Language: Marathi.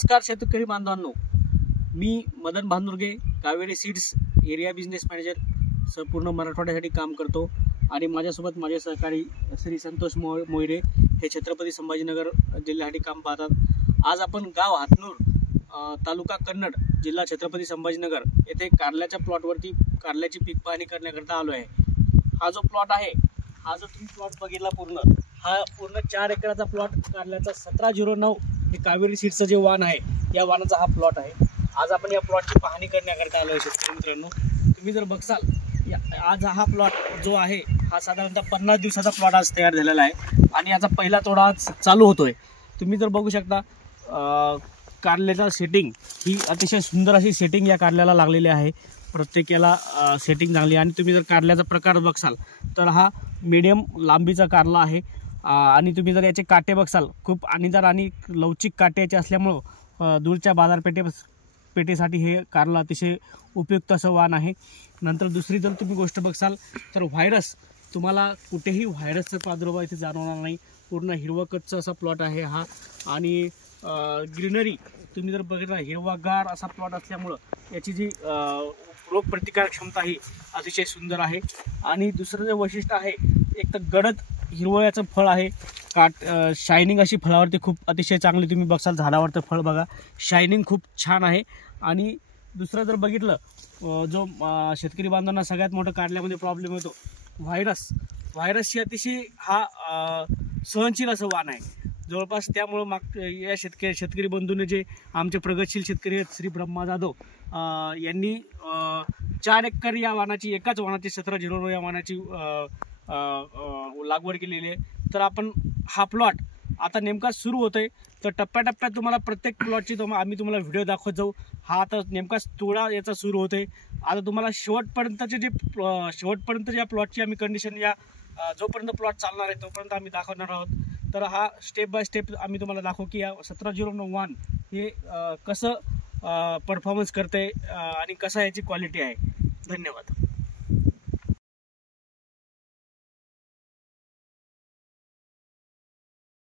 नमस्कार शेतकरी बांधवांनो, मी Madan Bhandurge, Kaveri seeds area business manager संपूर्ण मराठवाड्यासाठी काम करतो आणि माझ्यासोबत माझे सहकारी श्री संतोष मोहिरे हे छत्रपती संभाजीनगर जिल्ह्यासाठी काम पाहतात। आज आपण गाव हातनूर तालुका कन्नड जिल्हा छत्रपती संभाजीनगर येथे कारल्याच्या प्लॉटवरती कारल्याची पीक पाहणी करण्याकरता आलो आहे। हा जो प्लॉट आहे, हा जो तुम्ही प्लॉट बघितला हा पूर्ण 4 एकराचा प्लॉट कारल्याचा 1709 हे कावेरी सीड्सचं जे वाण आहे, या वाणाचा हा प्लॉट आहे। आज आपण या प्लॉटची पाहणी करण्याकरता आलो आहे शेतकरी मित्रांनो। तुम्ही जर बघसाल आज हा प्लॉट जो आहे हा साधारणतः 50 दिवसाचा प्लॉट आज तयार झालेला आहे आणि याचा पहिला तोडा आज चालू होतोय। तुम्ही जर बघू शकता कारल्याचा सेटिंग ही अतिशय सुंदर अशी सेटिंग या कारल्याला लागलेली आहे। प्रत्येकाला सेटिंग चांगली आणि तुम्ही जर कारल्याचा प्रकार बघसाल तर हा मीडियम लांबीचा कारला आहे आणि तुम्ही जर याचे काटे बघसाल खूप आणीदार आणि लवचिक काट्याचे असल्यामुळे दूरच्या बाजारपेठेसाठी हे कारला अतिशय उपयुक्त असं वाण आहे। नंतर दुसरी जर तुम्ही गोष्ट बघसाल तर व्हायरस तुम्हाला कुठेही व्हायरसचा प्रादुर्भाव इथे जाणवणार नाही। पूर्ण हिरवकच्चा असा प्लॉट आहे हा आणि ग्रीनरी तुम्ही जर बघितला हिरवागार असा प्लॉट असल्यामुळं याची जी रोगप्रतिकारक क्षमता ही अतिशय सुंदर आहे। आणि दुसरं जे वैशिष्ट्य आहे एक तर गडद हिरवळ्याचं फळ आहे, शायनिंग अशी फळावरती खूप अतिशय चांगली तुम्ही बघसाल झाडावरचं फळ बघा शायनिंग खूप छान आहे। आणि दुसरं जर बघितलं जो शेतकरी बांधवांना सगळ्यात मोठा कारल्यामध्ये प्रॉब्लेम येतो व्हायरसची अतिशय हा सहनशील असं वाण आहे जवळपास। त्यामुळं या शेतकरी बंधूंनी जे आमचे प्रगतशील शेतकरी आहेत श्री ब्रह्मा जाधव यांनी 4 एकर या वाणाची एकाच वाणाची 1709 या वाणाची लागवड केलेली आहे। तर आपण हा प्लॉट आता नेमका सुरू होतोय तर टप्प्याटप्प्यात तुम्हाला प्रत्येक प्लॉटची आम्ही तुम्हाला व्हिडिओ दाखवत जाऊ। हा आता नेमकाच तोडा याचा सुरू होतोय। आता तुम्हाला शेवटपर्यंत ज्या प्लॉटची आम्ही कंडिशन या जोपर्यंत प्लॉट चालणार आहे तोपर्यंत आम्ही दाखवणार आहोत। तर हा स्टेप बाय स्टेप आम्ही तुम्हाला दाखवू की या 1709 वाण हे कसं परफॉर्मन्स करते आणि कसा याची क्वालिटी आहे। धन्यवाद।